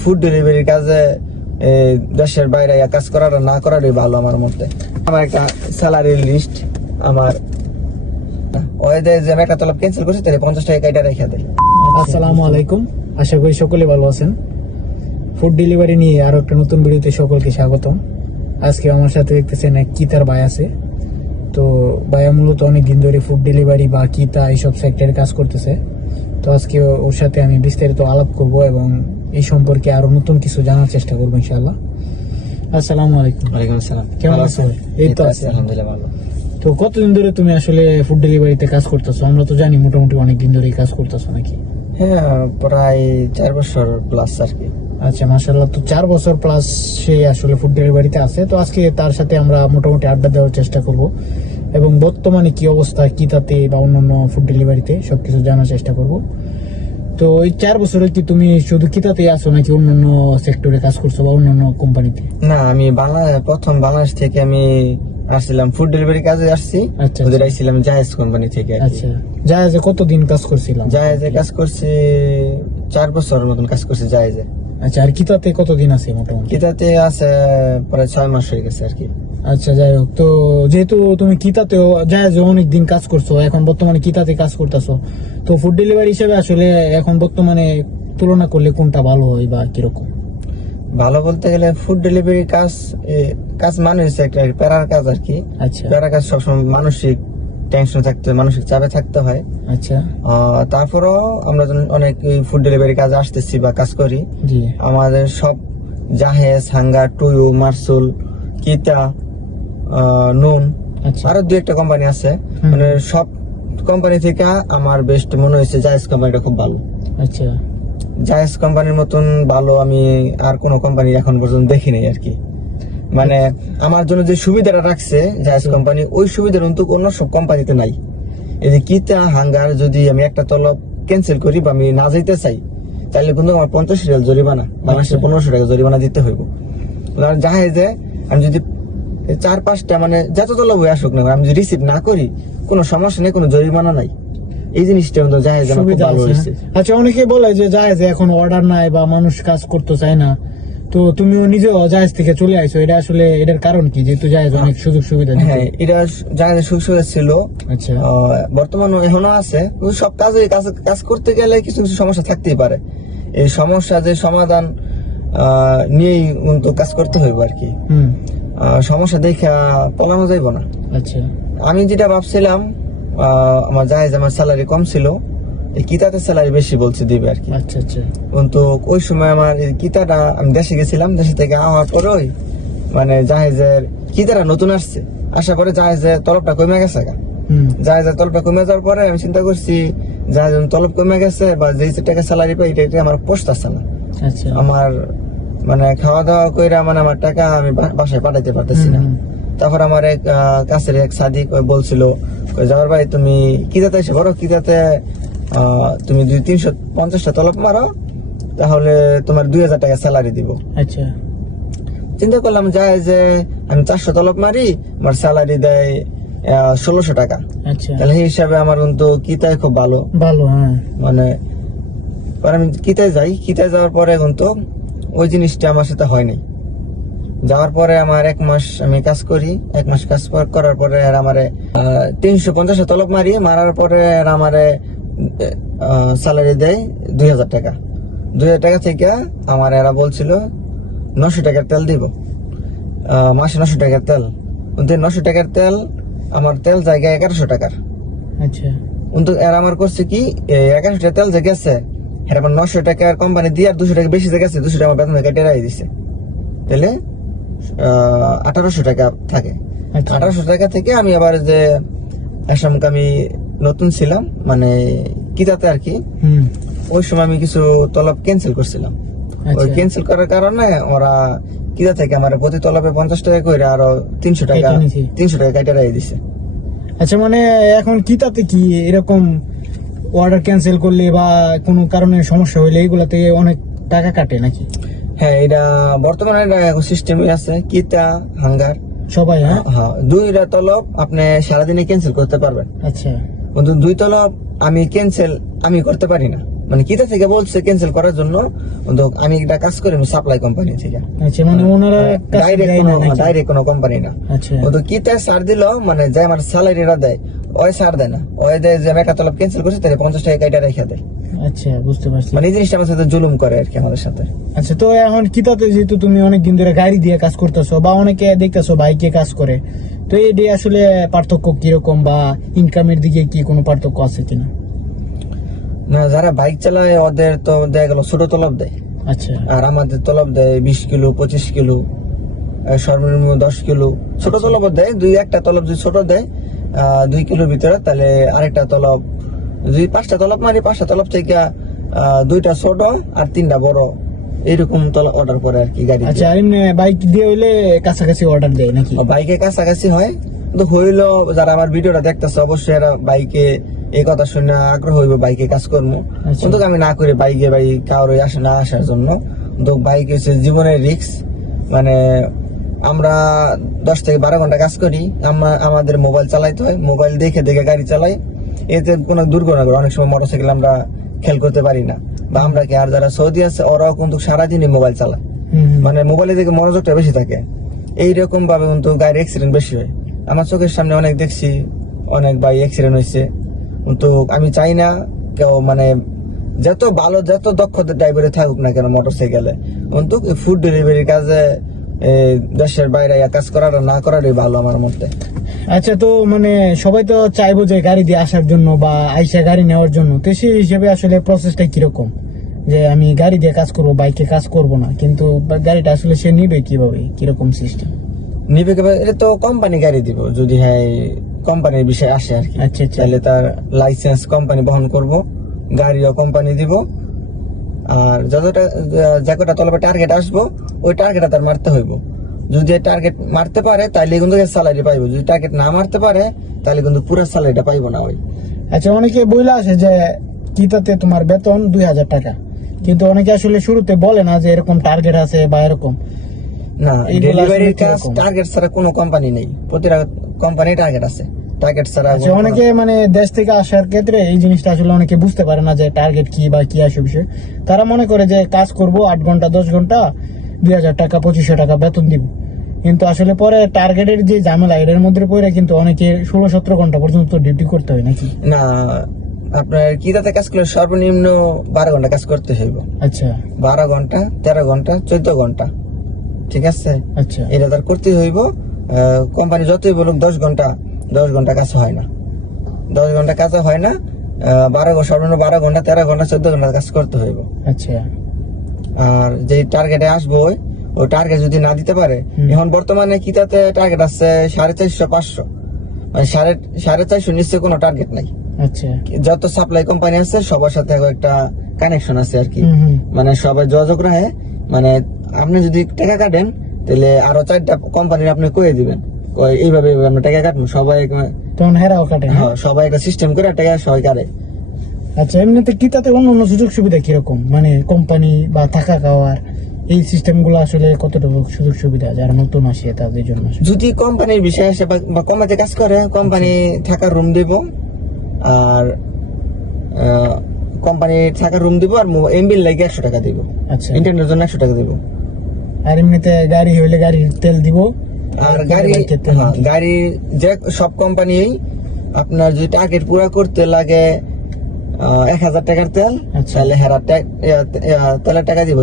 Food ডেলিভারির কাজে দেশের বাইরে কাজ করাটা না করারই ভালো আমার মতে। আমার একটা স্যালারি লিস্ট আমার ওই যে আমি একটা তলব ক্যান্সেল করছি তাহলে 50 টাকা কাইটা রেখে দেয়। আসসালামু আলাইকুম, আশা করি সকলে ভালো আছেন। ফুড ডেলিভারি নিয়ে আরো একটা নতুন ভিডিওতে সকলকে স্বাগতম। আজকে আমার সাথে দেখতেছেন এক কিতার ভাই আছে। তো ভাইয়া মূলত অনেকদিন ধরে ফুড ডেলিভারি বা কিতা এইসব সেক্টরে কাজ করতেছে। তো আজকে ওর সাথে আমি বিস্তারিত আলাপ করব এবং এই সম্পর্কে আরো নতুন কিছু জানার চেষ্টা করবো ইনশাআল্লাহ। আসসালামু আলাইকুম। ওয়ালাইকুম আসসালাম। কেমন আছো? এই তো আছি আলহামদুলিল্লাহ ভালো। তো কতদিন ধরে তুমি আসলে ফুড ডেলিভারিতে কাজ করতেছো? আমরা তো জানি মোটামুটি অনেকদিন ধরেই কাজ করতেছো নাকি? হ্যাঁ, প্রায় 4 বছর প্লাস আর কি। আচ্ছা, মাশাআল্লাহ। তো 4 বছর প্লাস সে আসলে ফুড ডেলিভারিতে আছে। তো আজকে তার সাথে আমরা মোটামুটি আড্ডা দেওয়ার চেষ্টা করব এবং বর্তমানে কি অবস্থা কিতাতে বা অন্যান্য ফুড ডেলিভারিতে সবকিছু জানার চেষ্টা করব। তো এই 4 বছরে কি তুমি শুধু কিতাতেই আছো নাকি অন্যান্য সেক্টরে কাজ করছো বা অন্যান্য কোম্পানিতে? না, আমি প্রথম বাংলাদেশ থেকে আমি আসছিলাম ফুড ডেলিভারি কাজে আসছি। আচ্ছা, ওদের আইছিলাম জায়েজ কোম্পানি থেকে। আচ্ছা, জায়েজে কতদিন কাজ করছিলাম? জায়েজে কাজ করছি 4 বছরের মতন কাজ করছি জায়েজে। আচ্ছা, আর কিতাতে কতদিন আছে মোটামুটি? কিতাতে আছে প্রায় 6 মাস হয়ে গেছে আর কি। আচ্ছা, যাই হোক। তো যেহেতু তুমি কিতাতেও জায়েজে অনেকদিন কাজ করছো, এখন বর্তমানে কিতাতে কাজ করতেছো, তো ফুড ডেলিভারি হিসেবে আসলে এখন বর্তমানে তুলনা করলে কোনটা ভালো হয় বা কিরকম? ভালো বলতে গেলে ফুড ডেলিভারি কাজ মানে হচ্ছে একটা প্যারার কাজ আর কি। আচ্ছা, প্যারার কাজ সবসময় মানসিক টেনশন থাকতে হয়, মানসিক চাপে থাকতে হয়। আচ্ছা, তারপরেও আমরা যখন অনেক ফুড ডেলিভারি কাজে আসতেছি বা কাজ করি, জি, আমাদের সব জাহেজ, হাঙ্গার, টুয়ু, মার্সুল, কিতা, নুন, আচ্ছা, আরো 2-1টা কোম্পানি আছে। মানে সব কোম্পানি থেকে আমার বেস্ট মনে হয়েছে জায়েজ কোম্পানিটা খুব ভালো। আচ্ছা, জায়েজ কোম্পানির মতন ভালো আমি আর কোন কোম্পানি এখন পর্যন্ত দেখিনি আর কি। মানে আমার জন্য যে সুবিধাটা রাখছে জায়েজ কোম্পানি, ওই সুবিধাটা কিন্তু অন্য সব কোম্পানিতে নাই। এই যে কিতা, হাঙ্গার যদি আমি একটা তলব ক্যান্সেল করি বা আমি না যাইতে চাই, তাহলে কিন্তু আমার 50 রিয়াল জরিমানা, বাংলাদেশে 1500 টাকা জরিমানা দিতে হইব। আর জাহেজে আমি যদি 4-5টা মানে যত তলব হয়ে আসুক না, আমি যদি রিসিভ না করি কোনো সমস্যা নেই, কোনো জরিমানা নাই। এই জিনিসটা কিন্তু জাহেজে আমার খুব সুবিধা ভালো আছে। হয়েছে। আচ্ছা, অনেকে বলে যে জায়েজে এখন অর্ডার নাই বা মানুষ কাজ করতে চায় না, তো তুমিও নিজেও জায়েজ থেকে চলে আইছো, এটা আসলে এটার কারণ কি? যেহেতু জায়েজ অনেক সুযোগ সুবিধা দিত। হ্যাঁ, এটা জাহেজের সুযোগ সুবিধা ছিল। আচ্ছা, বর্তমানে এখনো আছে। কিন্তু সব কাজ করতে গেলে কিছু কিছু সমস্যা থাকতেই পারে। এই সমস্যা যে সমাধান নিয়েই কিন্তু কাজ করতে হইব আর কি। সমস্যা দেখা পলানো যাইব না। আচ্ছা, আমি যেটা ভাবছিলাম, আমার জাহেজ আমার স্যালারি কম ছিল, এই কিতাতে স্যালারি বেশি বলছে দিবে আর কি। আচ্ছা, আচ্ছা, কিন্তু ওই সময় আমার এই কিতাটা আমি দেশে গেছিলাম, দেশে থেকে আওয়ার পরে মানে জাহেজের কিতাটা নতুন আসছে, আসার পরে জাহেজের তলবটা কমে গেছে। জাহেজের তলবটা কমে যাওয়ার পরে আমি চিন্তা করছি জাহেজের তলব কমে গেছে বা যে টাকা স্যালারি পাই এটা আমার পোষতেছে না। আচ্ছা, আমার মানে খাওয়া দাওয়া কইরা মানে আমার টাকা আমি বাসায় পাঠাইতে পারতেছি না। তারপর আমার এক কাছের এক সাদিক বলছিল, যাওয়ার ভাই তুমি কিতাতে এসে বড় কিতাতে তুমি 200-350টা তলব মারো, তাহলে তোমার 2000 টাকা স্যালারি দিব। আচ্ছা, চিন্তা করলাম যায় যে আমি 400 তলব মারি, আমার স্যালারি দেয় 1600 টাকা। আচ্ছা, তাহলে এই হিসাবে আমার কিন্তু কিতায় খুব ভালো ভালো। হ্যাঁ, মানে পরে আমি কিতায় যাই, কিতায় যাওয়ার পরে কিন্তু ওই জিনিসটা আমার সাথে হয়নি। যাওয়ার পরে আমার 1 মাস আমি কাজ করি, 1 মাস কাজ করার পরে আর আমারে 350 তলব মারার পরে আর আমারে স্যালারি দেয় 2000 টাকা। 2000 টাকা থেকে আমার এরা বলছিল 900 টাকার তেল দিব, মাসে 900 টাকার তেল। কিন্তু 900 টাকার তেল আমার তেল জায়গায় 1100 টাকার। আচ্ছা, কিন্তু এরা আমার করছে কি 1100 টাকা তেল যে গেছে, এরা আমার 900 টাকার কোম্পানি দিয়ে আর 200 টাকা বেশি যে গেছে, 200 টাকা বেতন কেটে রাই দিছে। তাহলে 1800 টাকা থাকে। 1800 টাকা থেকে আমি আবার যে আসামকে আমি নতুন ছিলাম মানে কিতাতে আর কি, ওই সময় আমি কিছু তলব ক্যান্সেল করছিলাম। ওই ক্যান্সেল করার কারণে ওরা কিতা থেকে আমার প্রতি তলবে 50 টাকা করে আরো 300 টাকা কেটে রাই দিছে। আচ্ছা, মানে এখন কিতাতে কি এরকম অর্ডার ক্যান্সেল করলে বা কোনো কারণে সমস্যা হইলে এগুলাতে অনেক টাকা কাটে নাকি? হ্যাঁ, এটা বর্তমানে সিস্টেমই আছে। কিতা, হাঙ্গার সবাই? হ্যাঁ, 2টা তলব আপনি সারাদিনে ক্যান্সেল করতে পারবেন। আচ্ছা, কিন্তু 2 তলব আমি ক্যান্সেল আমি করতে পারি না। মানে কিতা থেকে বলছে ক্যান্সেল করার জন্য, কিন্তু আমি একটা কাজ করি সাপ্লাই কোম্পানি থেকে, আচ্ছা মানে ওনারা কাছে দেয় না নাকি? ডাইরেক্ট কোনো কোম্পানি না। আচ্ছা কিন্তু কিতা সার দিল, মানে যে আমার স্যালারিটা দেয় ওই সার দেয় না, ওই দেয় যে আমি একটা তলব ক্যান্সেল করছি তাহলে 50 টাকা কাইটা রেখে দেয়। আচ্ছা বুঝতে পারছি। মানে এই জিনিসটা আমার সাথে জুলুম করে আর কি আমাদের সাথে। আচ্ছা তো এখন কিতাতে যেহেতু তুমি অনেক দিন ধরে গাড়ি দিয়ে কাজ করতেছো বা অনেকে দেখতেছো বাইকে কাজ করে, তো এই দিয়ে আসলে পার্থক্য কিরকম বা ইনকামের দিকে কি কোনো পার্থক্য আছে কিনা? না, যারা বাইক চালায় ওদের তো দেখা গেল ছোট তলব দেয়, আচ্ছা আর আমাদের তলব দেয় 20 কিলো 25 কিলো, সর্বনিম্ন 10 কিলো ছোট তলব দেয়। একটা তলব যদি ছোট দেয় 2 কিলোর ভিতরে, তাহলে আরেকটা তলব যদি 5টা তলব মারি, 5টা তলব থেকে 2টা ছোট আর 3টা বড়, এইরকম তলব অর্ডার করে আর কি গাড়ি। আচ্ছা আর এমনি বাইক দিয়ে হইলে কাছাকাছি অর্ডার দেয় নাকি? বাইকে কাছাকাছি হয়, কিন্তু হইলো যারা আমার ভিডিওটা দেখতেছে অবশ্যই এরা বাইকে এই কথা শুনে আগ্রহ হইবে বাইকে কাজ করবো। আচ্ছা। কিন্তু আমি না করি বাইকে, কারোর না আসার জন্য। তো বাইক হচ্ছে জীবনের রিস্ক, মানে আমরা 10 থেকে 12 ঘন্টা কাজ করি, আমাদের মোবাইল চালাইতে হয়, মোবাইল দেখে দেখে গাড়ি চালাই, এতে কোনো দুর্ঘটনা করে। অনেক সময় মোটরসাইকেল আমরা খেয়াল করতে পারি না, বা আমরা কি, আর যারা সৌদি আছে ওরাও কিন্তু সারাদিনই মোবাইল চালায়, মানে মোবাইলের দিকে মনোযোগটা বেশি থাকে। এইরকম ভাবে কিন্তু গাড়ির অ্যাক্সিডেন্ট বেশি হয়। আমার চোখের সামনে অনেক দেখছি, অনেক বাইক অ্যাক্সিডেন্ট হয়েছে। কিন্তু আমি চাই না কেউ, মানে যত ভালো যত দক্ষতার ড্রাইভারে থাকুক না কেন মোটরসাইকেলে, কিন্তু ফুড ডেলিভারির কাজে দেশের বাইরে কাজ করাটা না করারই ভালো আমার মতে। আচ্ছা তো মানে সবাই তো চাইবো যে গাড়ি দিয়ে আসার জন্য বা আইসা গাড়ি নেওয়ার জন্য, তো সেই হিসেবে আসলে প্রসেসটা কিরকম, যে আমি গাড়ি দিয়ে কাজ করবো বাইকে কাজ করব না, কিন্তু গাড়িটা আসলে সে নিবে কিভাবে, কিরকম সিস্টেম? নিবে কিভাবে, এটা তো কোম্পানি গাড়ি দিব, যদি হ্যাঁ কোম্পানির বিষয় আসে আর কি। আচ্ছা আচ্ছা তাহলে তার লাইসেন্স কোম্পানি বহন করব, গাড়িও কোম্পানি দিব, আর যে কটা তলবে টার্গেট আসবো ওই টার্গেট তার মারতে হইব। যদি টার্গেট মারতে পারে তাহলে কিন্তু স্যালারি পাইবো, যদি টার্গেট না মারতে পারে তাহলে কিন্তু পুরো স্যালারিটা পাইবো না ওই। আচ্ছা অনেকে বইলা আসে যে কিতাতে তোমার বেতন 2000 টাকা, কিন্তু অনেকে আসলে শুরুতে বলে না যে এরকম টার্গেট আছে বা এরকম। না, এইগুলো ডেলিভারির আসলে কাজ কিরকম? টার্গেট ছাড়া কোনো কোম্পানি নেই, প্রতিটা কোম্পানি টার্গেট আছে, টার্গেট ছাড়া আচ্ছা অনেকে মানে দেশ থেকে আসার ক্ষেত্রে এই জিনিসটা আসলে অনেকে বুঝতে পারে না যে টার্গেট কি বা কি আসে বিষয়। তারা মনে করে যে কাজ করব 8 ঘন্টা 10 ঘন্টা 2000 টাকা 2500 টাকা বেতন দিব, কিন্তু আসলে পরে টার্গেটের যে ঝামেলা এটার মধ্যে পড়ে কিন্তু অনেকে 16-17 ঘন্টা পর্যন্ত ডিউটি করতে হয় নাকি? না, আপনার কিতাতে কাজ করলে সর্বনিম্ন 12 ঘন্টা কাজ করতে হইব। আচ্ছা 12 ঘন্টা 13 ঘন্টা 14 ঘন্টা, ঠিক আছে, আচ্ছা এটা তার করতে হইব। কোম্পানি যতই বলুক 10 ঘন্টা কাজ হয় না, 10 ঘন্টা কাজ হয় না। 12 ঘন্টা 13 ঘন্টা 14 ঘন্টা কাজ করতে হইব। আচ্ছা আর যে টার্গেটে আসবো ওই টার্গেট যদি না দিতে পারে, এখন বর্তমানে কিতাতে টার্গেট আছে 450-500, মানে 450 নিচে কোনো টার্গেট নাই। আচ্ছা যত সাপ্লাই কোম্পানি আছে সবার সাথে একটা কানেকশন আছে আর কি, হুম। মানে সবাই যোগাযোগ রাখে। মানে আপনি যদি টাকা কাটেন তাহলে আরো 4টা কোম্পানির আপনি কয়ে দিবেন এইভাবে আমরা টাকা কাটবো, সবাই তখন হেরাও কাটে না? হ্যাঁ, সবাই একটা সিস্টেম করে টাকা সবাই কাটে। আচ্ছা এমনিতে কিতাতে অন্য অন্য সুযোগ সুবিধা কিরকম, মানে কোম্পানি বা থাকা খাওয়ার এই সিস্টেম গুলো আসলে কতটুকু সুযোগ সুবিধা যারা নতুন আসে তাদের জন্য? যদি কোম্পানির বিষয় আসে বা কোম্পানিতে কাজ করে, কোম্পানি থাকার রুম দিব, আর কোম্পানি থাকার রুম দিব, আর এমবির লাগে 100 টাকা দিব, আচ্ছা ইন্টারনেটের জন্য 100 টাকা দিব। আর এমনিতে গাড়ি হইলে গাড়ির তেল দিব, আর গাড়ি যে সব কোম্পানি আপনার যদি টার্গেট পুরো করতে লাগে 1000 টাকার তেল, আচ্ছা। তাহলে তেলের টাকা দিব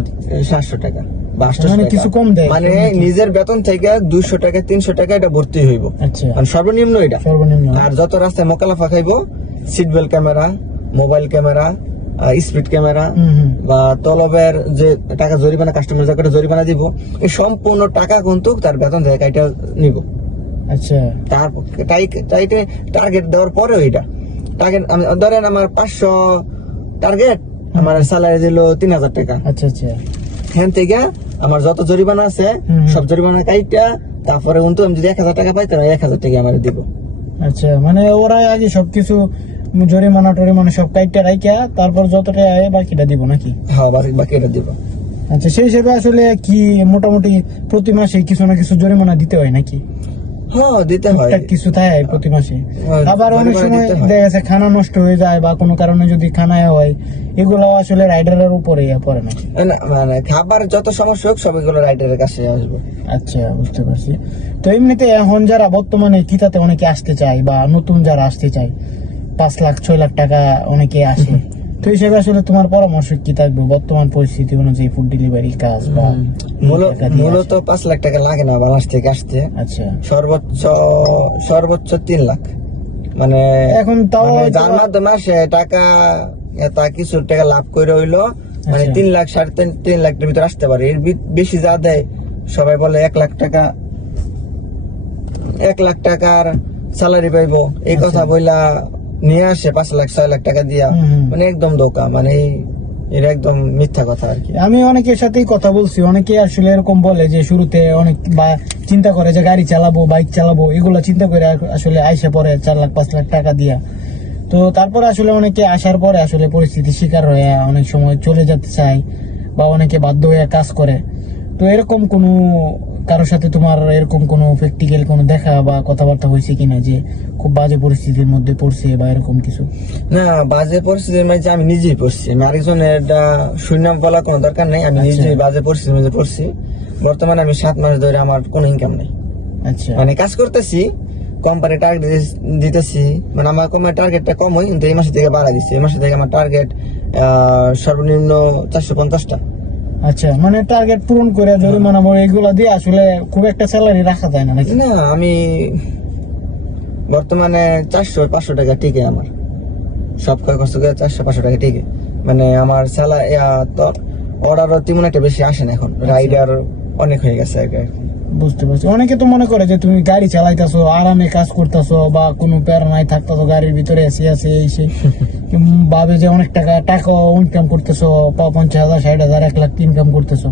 700 টাকা বা 800 মানে টাকা। কিছু কম দেয় মানে নিজের বেতন থেকে 200 টাকা 300 টাকা এটা ভর্তি হইব, আচ্ছা মানে সর্বনিম্ন এটা। সর্বনিম্ন। আর যত রাস্তায় মোকালাফা খাইব, seat belt camera, mobile camera, speed camera, বা তলবের যে টাকা জরিমানা, কাস্টমার যাকে জরিমানা দিব, এই সম্পূর্ণ টাকা কিন্তু তার বেতন থেকে কাইটা নিব। আচ্ছা তার টার্গেট দেওয়ার পরে ওইটা টার্গেট, আমি ধরেন আমার 500 টার্গেট, আমার স্যালারি দিল 3000 টাকা, আচ্ছা আচ্ছা এখান থেকে আমার যত জরিমানা আছে সব জরিমানা কাইটা, তারপরে কিন্তু আমি যদি 1000 টাকা পাই তাহলে 1000 টাকা আমার দিব। আচ্ছা মানে ওরা আগে সবকিছু জরিমানা টরিমানা সব কাইটা রাইকা তারপর যতটা আয় বাকিটা দিব নাকি? হ্যাঁ, বাকি এটা দিব। আচ্ছা সেই হিসেবে আসলে কি মোটামুটি প্রতি মাসে কিছু না কিছু জরিমানা দিতে হয় নাকি? হ্যাঁ দিতে হয়। টুকটাক কিছু থাকে প্রতি মাসে। হ্যাঁ, আবার অনেক পরিবারে সময় দিতে হয়। দেখা যাচ্ছে খানা নষ্ট হয়ে যায় বা কোনো কারণে যদি খানায় হয়, এগুলো আসলে রাইডারের উপরে পড়ে না। মানে খাবার যত সমস্যা হোক সবগুলো রাইডারের কাছে আসবে। আচ্ছা, বুঝতে পারছি। তো এমনিতে এখন যারা বর্তমানে কিতাতে অনেকে আসতে চায় বা নতুন যারা আসতে চায়, 5 লাখ 6 লাখ টাকা অনেকে আসে, তো হিসেবে আসলে তোমার পরামর্শ কি থাকবে বর্তমান পরিস্থিতি অনুযায়ী ফুড ডেলিভারি কাজ বা এই টাকা দিয়ে মূলত 5 লাখ টাকা লাগে না বাংলাদেশ থেকে আসতে, আসে? আচ্ছা, সর্বোচ্চ 3 লাখ, মানে এখন তাও মানে যার মাধ্যমে আসে টাকা, তা কিছু টাকা লাভ করে হইলো, মানে আচ্ছা। 3 লাখ 3.5 লাখের ভিতরে আসতে পারে। এর বেশি যা দেয় সবাই বলে 1 লাখ টাকা, 1 লাখ টাকার স্যালারি পাইবো এই আচ্ছা। কথা বইলা নিয়ে আসে 5 লাখ 6 লাখ টাকা দিয়া, হুম। মানে একদম ধোকা, মানে এটা একদম মিথ্যা কথা আর কি। আমি অনেকের সাথেই কথা বলছি, অনেকে আসলে এরকম বলে যে শুরুতে অনেক বা চিন্তা করে যে গাড়ি চালাবো, বাইক চালাবো, এগুলো চিন্তা করে আসলে আইসা পরে 4 লাখ 5 লাখ টাকা দিয়া। তো তারপরে আসলে অনেকে আসার পরে আসলে পরিস্থিতির শিকার হয়ে অনেক সময় চলে যেতে চায় বা অনেকে বাধ্য হয়ে কাজ করে। তো এরকম কোনো কারোর সাথে তোমার এরকম কোনো প্র্যাকটিক্যাল কোনো দেখা বা কথাবার্তা হয়েছে কিনা যে খুব বাজে পরিস্থিতির মধ্যে পড়ছে বা এরকম কিছু? না, বাজে পরিস্থিতির মাঝে আমি নিজেই পড়ছি, আমি আরেকজনের এটা সুনাম বলা কোনো দরকার নাই, আমি আচ্ছা। নিজেই বাজে পরিস্থিতির মাঝে পড়ছি। বর্তমানে আমি 7 মাস ধরে আমার কোনো ইনকাম নেই, আচ্ছা, মানে কাজ করতেছি, কোম্পানি টার্গেট দিতেছি, মানে আমার কোম্পানি টার্গেটটা কম হয়, কিন্তু এই মাসে থেকে বাড়া দিচ্ছে। এই মাসে থেকে আমার টার্গেট সর্বনিম্ন 450টা। আচ্ছা, মানে টার্গেট পূরণ করে জরিমানা বড় এগুলো দিয়ে আসলে খুব একটা স্যালারি রাখা যায় না নাকি? না, আমি বর্তমানে 400-500 টাকা টিকে, আমার সব খরচ করে 400-500 টাকা টিকে, মানে আমার স্যালারি তো অর্ডারও তেমন একটা বেশি আসে না এখন, রাইডার অনেক হয়ে গেছে আর কি। বুঝতে পারছি। অনেকে তো মনে করে যে তুমি গাড়ি চালাইতেছো, আরামে কাজ করতেছো বা কোনো প্যারা নাই, থাকতেছো গাড়ির ভিতরে এসে আছে এই সেই, ভাবে যে অনেক টাকা ইনকাম করতেছো, 50,000 60,000 1 লাখ ইনকাম করতেছো।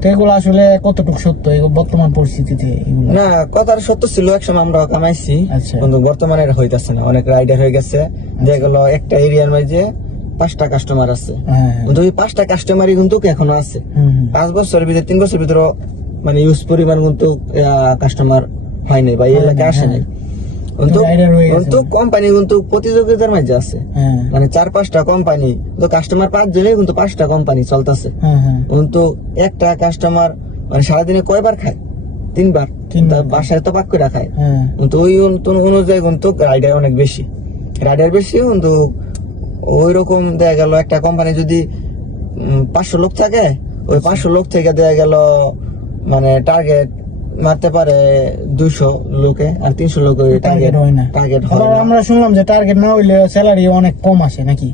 তো এগুলো আসলে কতটুকু সত্য এই বর্তমান পরিস্থিতিতে এগুলো? না, কথার সত্য ছিল, একসময় আমরা কামাইছি, আচ্ছা। কিন্তু বর্তমানে এটা হইতাছে না, অনেক রাইডার হয়ে গেছে, যেগুলো একটা এরিয়ার মাঝে 5টা কাস্টমার আছে, হ্যাঁ, কিন্তু ওই 5টা কাস্টমারই কিন্তু এখনো আছে। হুম, হুম। 5 বছরের ভিতরে 3 বছরের ভিতরে মানে ইউজ পরিমাণ কিন্তু কাস্টমার হয় নাই বা এই এলাকায় আসে নাই, কিন্তু rider হয়ে গেছে। কিন্তু কোম্পানি কিন্তু প্রতিযোগিতার মাঝে আছে, হ্যাঁ, মানে 4-5টা কোম্পানি, তো কাস্টমার 5 জনে কিন্তু 5টা কোম্পানি চলতেছে, হ্যাঁ, হ্যাঁ। কিন্তু একটা কাস্টমার মানে সারাদিনে কয়বার খায়? 3 বার। তিনবার। তার বাসায় তো পাক করে খায়, হ্যাঁ, কিন্তু ওই অনুযায়ী কিন্তু রাইডার অনেক বেশি, কিন্তু ওই রকম দেখা গেল একটা কোম্পানি যদি 500 লোক থাকে, ওই 500 লোক থেকে দেখা গেল মানে টার্গেট মারতে পারে 200 লোকে, আর 300 লোক টার্গেট হয় না। টার্গেট আবার হয় না। আমরা শুনলাম যে টার্গেট না হইলে স্যালারি অনেক কম আসে নাকি?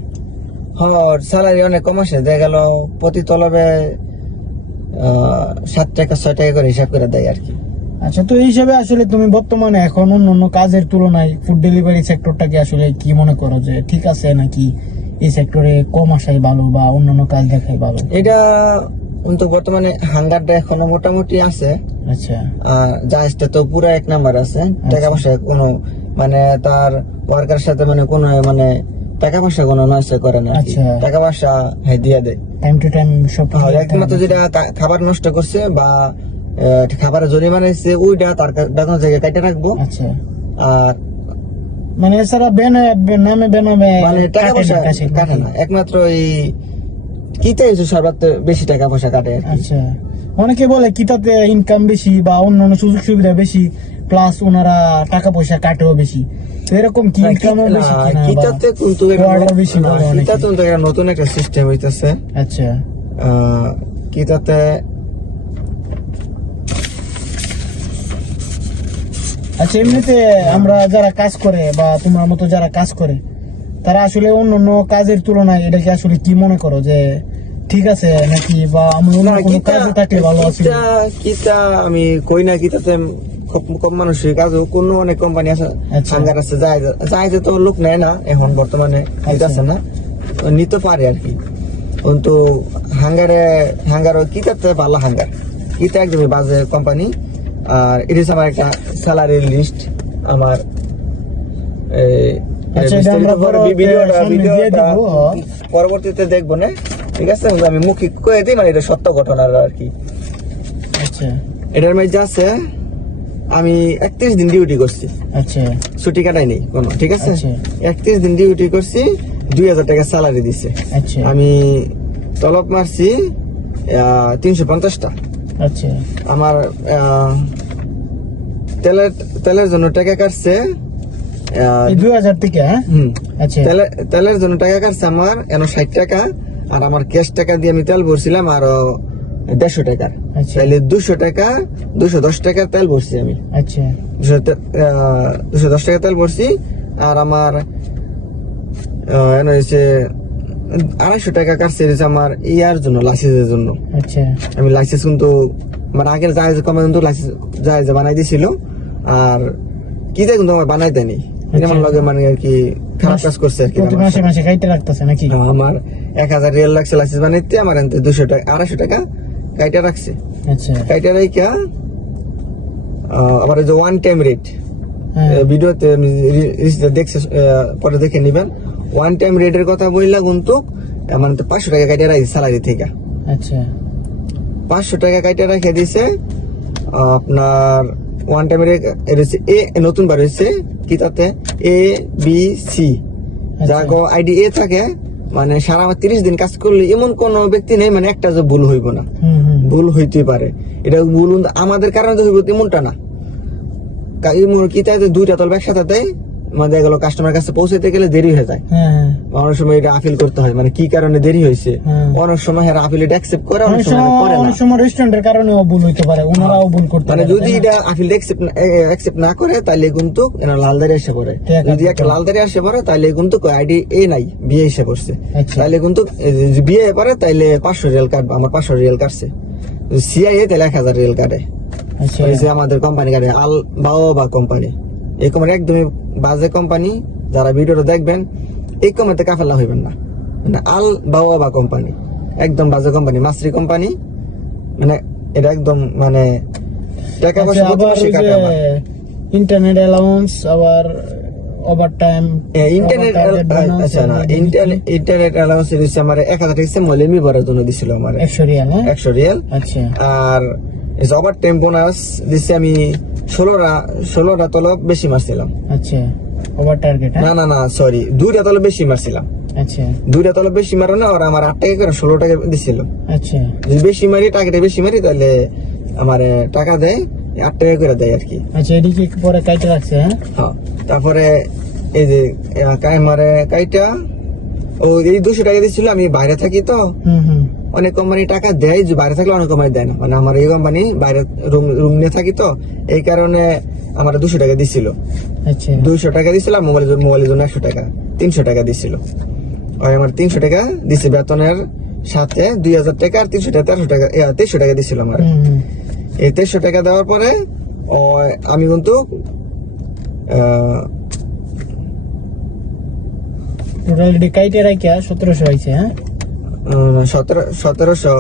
স্যালারি অনেক কম আসে, দেখা গেল প্রতি তলবে 7 টাকা 6 টাকা করে হিসাব করে দেয় আর কি। আচ্ছা, তো এই হিসাবে আসলে তুমি বর্তমানে এখন অন্য কাজের তুলনায় ফুড ডেলিভারি সেক্টরটাকে আসলে কি মনে করো যে ঠিক আছে নাকি এই সেক্টরে কম আসাই ভালো বা অন্যান্য কাজ দেখাই ভালো? এটা কিন্তু বর্তমানে হাঙ্গারটা এখনো মোটামুটি আছে, আচ্ছা, আর জাহাজটা তো পুরো 1 নাম্বার আছে, টাকা পয়সা কোনো মানে তার ওয়ার্কার সাথে মানে কোনো মানে টাকা পয়সা কোনো নষ্ট করে না আর কি। আচ্ছা। টাকা পয়সা দিয়ে দেয় টাইম টু টাইম সব কিছু দেখতে একমাত্র হবে। যেটা খাবার নষ্ট করছে বা খাবারের জরিমানা দিচ্ছে ওইটা তার বেতন থেকে কেটে রাখবো, আচ্ছা, আর মানে এছাড়া নামে বেনামে মানে টাকা কাটে পয়সা না কাছে কাটে না, একমাত্র এই কিতে সর্বাত বেশি টাকা পয়সা কাটে আর কি। আচ্ছা, অনেকে বলে কিতাতে ইনকাম বেশি বা অন্যান্য সুযোগ সুবিধা বেশি, প্লাস ওনারা টাকা পয়সা কাটেও বেশি। তো এরকম কি ইনকামও বেশি কিনা বা কিতাতে কিন্তু order বেশি বলে অনেকে। কিতাতে কিন্তু একটা নতুন একটা সিস্টেম হইতেছে, আচ্ছা, কিতাতে আচ্ছা, এমনিতে আমরা যারা কাজ করে বা তোমার মতো যারা কাজ করে তারা আসলে অন্যান্য কাজের তুলনায় এটাকে আসলে কি মনে করো যে ঠিক আছে নাকি, বা আমি অন্য না, কোনো কাজে থাকলে ভালো আছে? কিতা আমি কই না, কিতাতে খুব কম মানুষের কাজ, কোনো অনেক কোম্পানি আছে, আচ্ছা। হাঙ্গার আছে, যায় তো লোক নেয় না এখন বর্তমানে, নিতেছে না, নিতে পারে আর কি, কিন্তু হাঙ্গার কিতাতে ভালো, হাঙ্গার কিতা একদমই বাজে কোম্পানি। আর এটা হচ্ছে আমার একটা স্যালারির লিস্ট, আমার আচ্ছা, এটা আমরা সামনে দিয়ে দিব, হ্যাঁ। পরবর্তীতে দেখবো না, ঠিক আছে, আমি মৌখিক কয়ে দিই, মানে এটা সত্য ঘটনা আর কি। আচ্ছা, এটার মধ্যে আছে আমি 31 দিন ডিউটি করছি, আচ্ছা ছুটি কাটাই নেই কোনো, ঠিক আছে। আচ্ছা। 31 দিন ডিউটি করছি, 2000 টাকা স্যালারি দিছে। আচ্ছা আমি তলব মারছি 350টা। আচ্ছা আমার তেলের জন্য টাকা কাটছে এই 2000 থেকে, হ্যাঁ? আচ্ছা তেলের জন্য টাকা কাটছে আমার 60 টাকা, আর আমার ক্যাশ টাকা দিয়ে আমি তেল ভরছিলাম আরো 150 টাকা। আচ্ছা। তাহলে 200 টাকা, 210 টাকার তেল ভরছি আমি। আচ্ছা 210 টাকা তেল ভরছি। আর আমার হয়েছে 250 টাকা কাটছে হচ্ছে আমার ইয়ার জন্য, লাইসেন্সের জন্য। আচ্ছা আমি লাইসেন্স কিন্তু মানে আগের জাহাজ কমে কিন্তু লাইসেন্স জাহাজ বানাই দিছিল, আর কি দেয় কিন্তু আমার বানাই দেয়নি। এটা আমার লগে মানে আর কি খারাপ কাজ করছে আর কি। প্রতি মাসে মাসে কাইতে রাখতেছে নাকি? আমার 1000 রিয়াল লাগছে লাইসেন্স বানাইতে, আমার এনতে 200 টাকা 250 টাকা কাইটা রাখছে। আচ্ছা কাইটা রাইকা আবার যে ওয়ান টাইম রেট, হ্যাঁ। ভিডিওতে দেখছে, পরে দেখে নিবেন। ওয়ান টাইম রেটের কথা বললা কিন্তু মানে 500 টাকা কাইটা রাখছে স্যালারি থেকে। আচ্ছা 500 টাকা কাইটা রেখে দিছে আপনার ওয়ান টাইম রেট। এ নতুন বার হয়েছে কি তাতে A B C, যাগো ID A থাকে মানে সারা 30 দিন কাজ করলে এমন কোন ব্যক্তি নেই মানে একটা যে ভুল হইব না। ভুল হইতে পারে, এটা ভুল আমাদের কারণে হইব এমনটা না। কি তাই 2টা তলব একসাথে দেয়, মানে দেখা গেল কাস্টমার কাছে পৌঁছাতে গেলে দেরি হয়ে যায়। হ্যাঁ অনেক সময় এটা আপিল করতে হয়, মানে কি কারণে দেরি হয়েছে। অনেক সময় এরা আপিল এটা অ্যাকসেপ্ট করে, অনেক সময় করে না। অনেক সময় রেস্টুরেন্টের কারণেও ভুল হইতে পারে, ওনারাও ভুল করতে মানে পারে। যদি এটা আপিল অ্যাকসেপ্ট না করে তাহলে কিন্তু এরা লালদারি এসে পড়ে। ঠিক আছে। যদি একটা লালদারি আসে পড়ে তাহলে কিন্তু আইডি এ নাই, বিয়ে এসে পড়ছে। আচ্ছা। তাহলে কিন্তু বিয়ে পড়ে তাইলে 500 রিয়াল কাটবে, আমার 500 রিয়াল কাটছে। সিআইএ তাহলে 1000 রিয়াল কাটে। আচ্ছা এই যে আমাদের কোম্পানি কাটে আল বাওবা কোম্পানি, এই কোম্পানি একদমই বাজে কোম্পানি। যারা ভিডিওটা দেখবেন এই কোম্পানিতে কাফেলা হইবেন না, মানে আল বাওবা কোম্পানি একদম বাজে কোম্পানি, মাসরি কোম্পানি। মানে এটা একদম মানে টাকা পয়সা আবার বেশি ওই কাটে যে আমার। ইন্টারনেট অ্যালাউন্স, আবার ওভারটাইম, ইন্টারনেট আচ্ছা না, ইন্টারনেট অ্যালাউন্স দিচ্ছে আমার 1000 টাকা মলেমি ভরার জন্য দিছিল আমার 100 রিয়াল, হ্যাঁ? 100 রিয়াল। আচ্ছা আর ওভার টাইম বোনাস দিচ্ছে আমি 16টা তলব বেশি মারছিলাম। আচ্ছা ওভার টার্গেট, না না না সরি, 2টা তলব বেশি মারছিলাম। আচ্ছা 2টা তলব বেশি মারো না, আর আমার 8 টাকা করে 16 টাকা দিছিল। আচ্ছা যদি বেশি মারি, টাকাটা বেশি মারি, তাহলে আমার টাকা দেয় 8 টাকা করে দেয় আর কি। আচ্ছা এদিকে পরে কাইতে রাখছে, হ্যাঁ? হ্যাঁ, তারপরে এই যে মারে কাইটা ও এই 200 টাকা দিছিল। আমি বাইরে থাকি তো, হুম অনেক কোম্পানি টাকা দেয়, যে বাইরে থাকলে অনেক কোম্পানি দেয় না। মানে আমার এই কোম্পানি বাইরে রুম নিয়ে থাকি তো, এই কারণে আমার 200 টাকা দিছিল। আচ্ছা 200 টাকা দিছিল, আর মোবাইলের জন্য 100 টাকা, 300 টাকা দিছিল। ওই আমার 300 টাকা দিছে বেতনের সাথে, 2000 টাকা আর 300 টাকা, 1300 টাকা দিছিল আমার। হুম এই 1300 টাকা দেওয়ার পরে আমি কিন্তু টোটাল কাইতে রাখিয়া 1700 হয়েছে, হ্যাঁ? 1700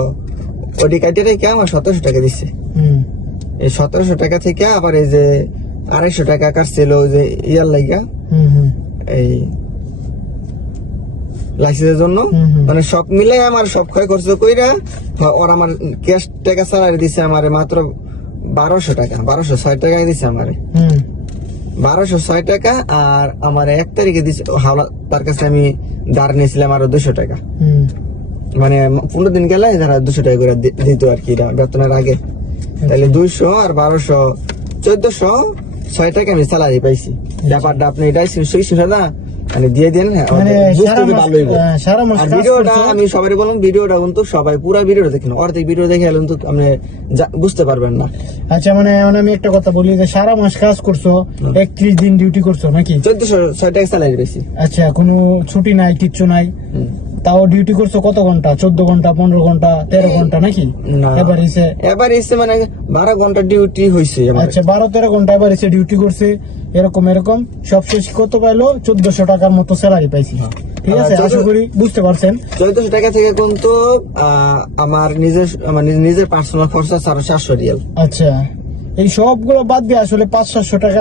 ওডি কাটে রেখে আমার 1700 টাকা দিচ্ছে। হুম এই 1700 টাকা থেকে আবার এই যে 250 টাকা কাটছিল ওই যে ইয়ার লাগা, হুম এই লাইসেন্সের জন্য। হুম। মানে সব মিলে আমার সব ক্ষয় খরচ কইরা ওর আমার ক্যাশ টাকা স্যালারি দিছে আমার মাত্র 1200 টাকা, 1206 টাকা দিছে আমারে, হুম 1206 টাকা। আর আমার 1 তারিখে দিছে হাওলা, তার কাছে আমি ধার নিয়েছিলাম আরো 200 টাকা। হুম মানে 15 দিন গেলে যারা 200 টাকা করে দিত আর কি বেতনের আগে। তাহলে 200 আর 1200 1406 টাকা আমি স্যালারি পাইছি। ব্যাপারটা আপনি এটাই শুনে না মানে দিয়ে দেন, মানে বুঝতে ভালো হইব। সারা মাস আর কাজ ভিডিওটা করছো? আমি সবাই বললাম, ভিডিওটা কিন্তু সবাই পুরো ভিডিওটা দেখেন, অর্ধেক ভিডিও দেখে এলেন তো আপনি বুঝতে পারবেন না। আচ্ছা মানে এখন আমি একটা কথা বলি যে সারা মাস কাজ করছো, 31 দিন ডিউটি করছো নাকি? 1406 টাকা স্যালারি পেয়েছি। আচ্ছা কোনো ছুটি নাই, কিচ্ছু নাই, হুম। তাও ডিউটি করছো কত ঘন্টা? 14 ঘন্টা, 15 ঘন্টা, 13 ঘন্টা নাকি? না, এবার এসে এবার এসে মানে 12 ঘন্টা ডিউটি হয়েছে আমার। আচ্ছা 12-13 ঘন্টা এবার এসে ডিউটি করছে, এরকম সব শেষ কত পাইলো? 1400 টাকার মতো স্যালারি পাইছি। ঠিক আছে, আশা করি বুঝতে পারছেন। 1400 টাকা থেকে কিন্তু আমার নিজের পার্সোনাল খরচা 750 রিয়াল। আচ্ছা এই সবগুলো বাদ দিয়ে আসলে 500-700 টাকা